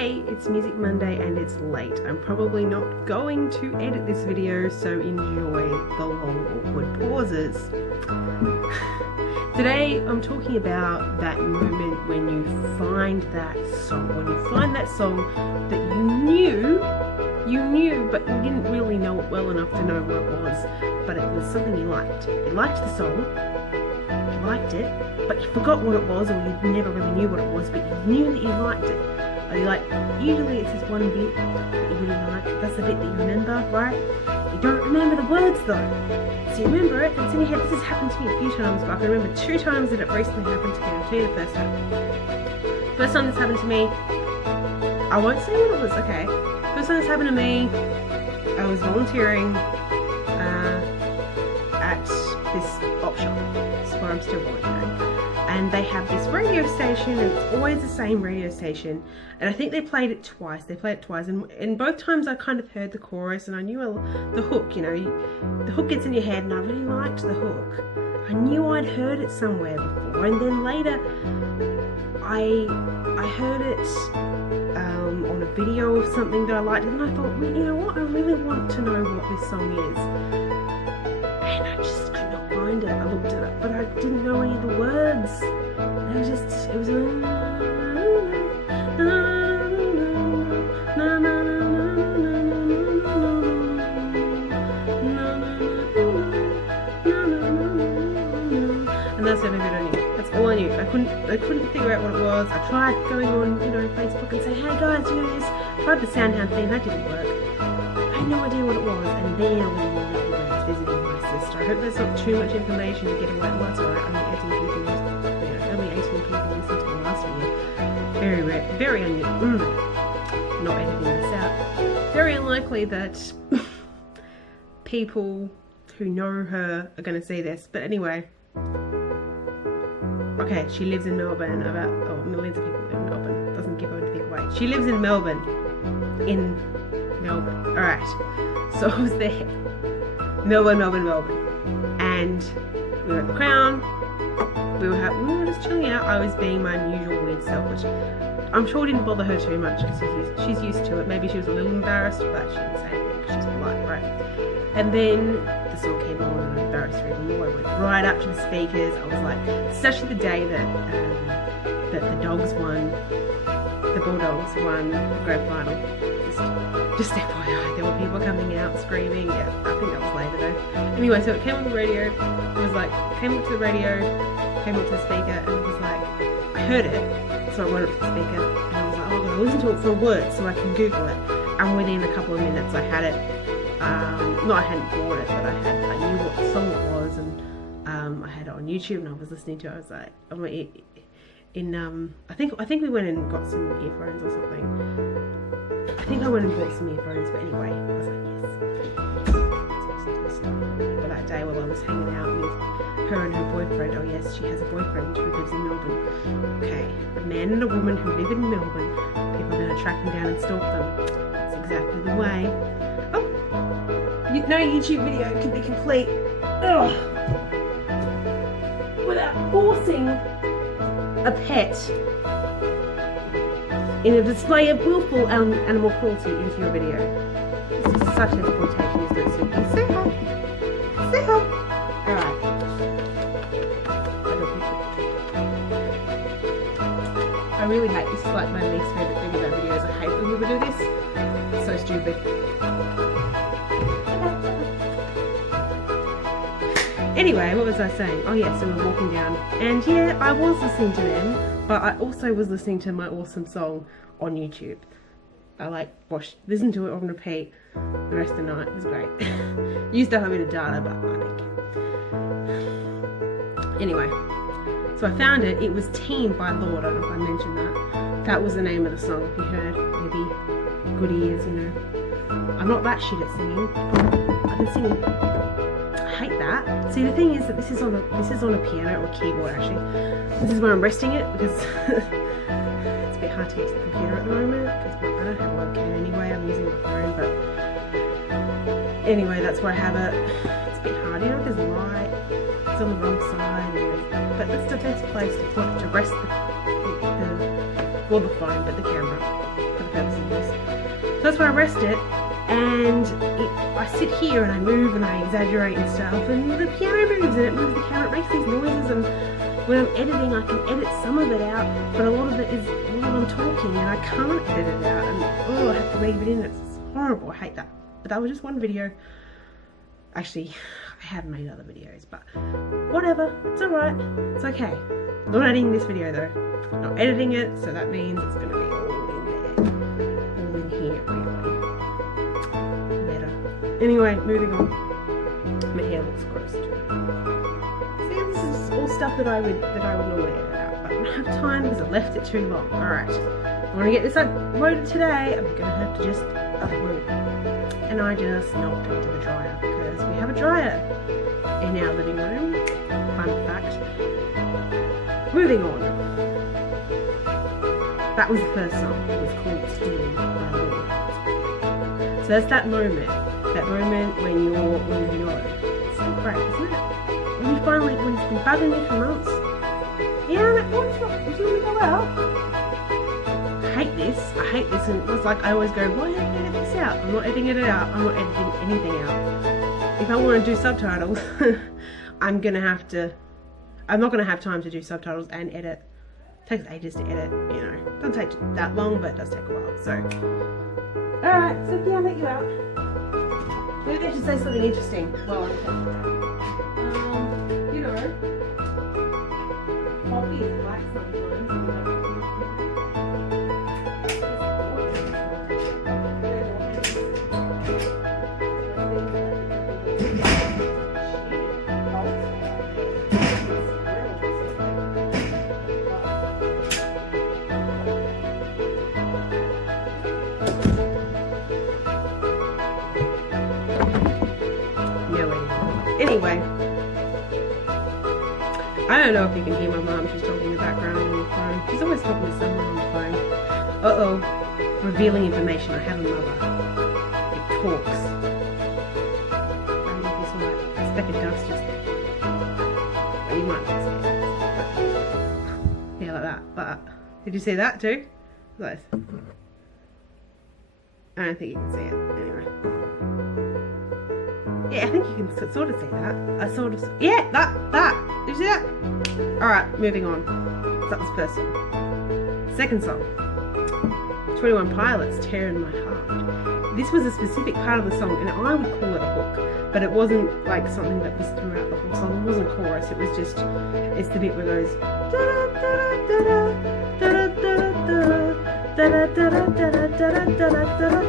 Hey, it's Music Monday and it's late. I'm probably not going to edit this video, so enjoy the long awkward pauses. Today I'm talking about that moment when you find that song, that you knew but you didn't really know it well enough to know what it was, but it was something you liked. You liked the song, you liked it, but you forgot what it was, or you never really knew what it was, but you knew that you liked it. Usually it's this one bit that you really like, that's the bit that you remember, right? You don't remember the words though. So you remember it, and it's in your head. This has happened to me a few times, but I can remember 2 times that it recently happened to me. I'll tell you the first time. First time this happened to me, I won't say what it was, okay? First time this happened to me, I was volunteering at this op shop. This is where I'm still volunteering. And they have this radio station, and it's always the same radio station. And I think they played it twice. And both times I kind of heard the chorus, and I knew the hook, you know. The hook gets in your head, and I really liked the hook. I knew I'd heard it somewhere before, and then later I heard it on a video of something that I liked, and I thought, well, you know what, I really want to know what this song is. And I just could not find it. I looked it up, but I didn't know any of the words. And it was and that's every bit I knew. That's all I knew. I couldn't figure out what it was. I tried going on, you know, Facebook and say, hey guys, you know this. I tried the Soundhound thing, that didn't work. I had no idea what it was, and then I was visiting my sister. I hope there's not too much information to get away. Well, that's alright. Only 18 people listened to the last video. Very rare, very unusual. Not editing this out. Very unlikely that people who know her are going to see this. But anyway, okay, she lives in Melbourne. Millions of people live in Melbourne. Doesn't give anything away. She lives in Melbourne. Alright, so I was there. Melbourne. And we were at the Crown. We were just chilling out. I was being my unusual weird self, which I'm sure didn't bother her too much because she's used to it. Maybe she was a little embarrassed, but she didn't say anything because she's polite, right? And then the song came on and I embarrassed her even more. I went right up to the speakers. I was like, it's actually the day that the Dogs won, the Bulldogs won the grand final. Just FYI, there were people coming out screaming. Yeah, I think that was later though. Anyway, so it came on the radio. It was like, came up to the radio, came up to the speaker, and it was like, I heard it. So I went up to the speaker, and I was like, oh, I'm gonna listen to it for a word so I can Google it. And within a couple of minutes, I had it. No, I hadn't bought it, but I knew what song it was, and I had it on YouTube, and I was listening to it. I was like, I think we went and got some earphones or something. I think I went and bought some earphones, but anyway, I was like, yes. But that day while I was hanging out with her and her boyfriend, oh yes, she has a boyfriend who lives in Melbourne. Okay, a man and a woman who live in Melbourne, people are going to track them down and stalk them. That's exactly the way. Oh, no YouTube video can be complete without forcing a pet in a display of willful animal cruelty into your video. This is such exploitation, isn't it? So you can say hi. Say hi. Alright. I really hate this. Is like my least favourite thing about videos. I hate when people do this. So stupid. Anyway, what was I saying? Oh yeah, so we were walking down. And yeah, I was listening to them. But I also was listening to my awesome song on YouTube. I listened to it on repeat the rest of the night. It was great. Used up a bit of data, but I don't care. Anyway, so I found it. It was Teen by Lorde. I don't know if I mentioned that. That was the name of the song. If you heard, maybe good ears, you know. I'm not that shit at singing. I can sing. I hate that. See, the thing is that this is on a piano or a keyboard actually. This is where I'm resting it because it's a bit hard to get to the computer at the moment because I don't have a webcam anyway. I'm using my phone, but anyway, that's where I have it. It's a bit hard, you know. There's light. It's on the wrong side, but that's the best place to rest the phone, but the camera for the purposes of this. So that's where I rest it, and I sit here and I move and I exaggerate and stuff, and the piano moves and it moves the camera, it makes these noises, and when I'm editing I can edit some of it out, but a lot of it is while I'm talking and I can't edit it out, and I have to leave it in. It's horrible, I hate that. But that was just one video. Actually, I have made other videos, but whatever, it's alright, it's okay. Not editing this video though, not editing it, so that means it's going to be all in there, all in here, really. Better. Anyway, moving on. My hair looks gross too. See, this is all stuff that I would normally edit out, but I don't have time because I left it too long. Alright, I want to get this uploaded today. I'm going to have to just upload it. And I just knocked it into the dryer because we have a dryer in our living room. Fun fact. Moving on. That was the first song. It was called Steam by Lord. So that's that moment when you know. It's so great, isn't it? When you finally, when it's been bugging you for months. Yeah, that one's not. Do you want to go out? I hate this, and it's like I always go, why did I edit this out? I'm not editing it out, I'm not editing anything out. If I want to do subtitles, I'm not going to have time to do subtitles and edit. It takes ages to edit, you know. It doesn't take that long, but it does take a while, so. Alright, so yeah, I'll let you out. Maybe I should say something interesting while I'm talking about it. You know, coffee is black sometimes. Anyway, I don't know if you can hear my mom. She's talking in the background on the phone. She's always talking to someone on the phone. Uh-oh. Revealing information. I have a mother. It talks. I don't know if you saw that speck of dust just... Well, you might not see it. Yeah, like that. Like that. Did you see that too? Like this. I don't think you can see it. Anyway. Yeah, I think you can sort of see that. Yeah, that. Did you see that? Alright, moving on. So that was the first song. Second song. 21 Pilots, Tearing My Heart. This was a specific part of the song, and I would call it a hook, but it wasn't like something that was throughout the whole song. It wasn't a chorus, it was just, it's the bit where it goes,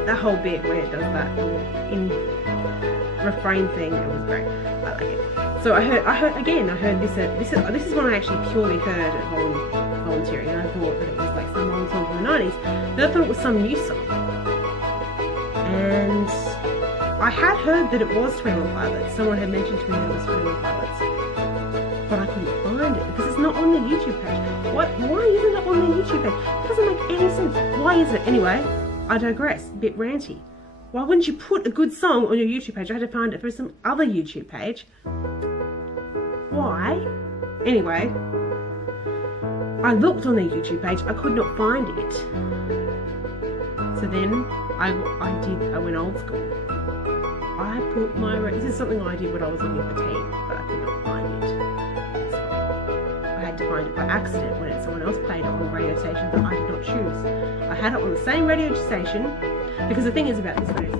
that whole bit where it does that in refrain thing. It was great. I like it. So I heard this is when I actually purely heard at volunteering, and I thought that it was like some old song from the 90s. Then I thought it was some new song, and I had heard that it was 21 Pilots. Someone had mentioned to me that it was 21 Pilots, but I couldn't find it because it's not on the YouTube page. Why isn't it on the YouTube page? It doesn't make any sense. Why is it? Anyway, I digress. A bit ranty. Why wouldn't you put a good song on your YouTube page? I had to find it for some other YouTube page. Why? Anyway, I looked on their YouTube page. I could not find it. So then I went old school. I put this is something I did when I was looking for tea, but I could not find it. So I had to find it by accident when someone else played it on a radio station that I did not choose. I had it on the same radio station. Because the thing is about this radio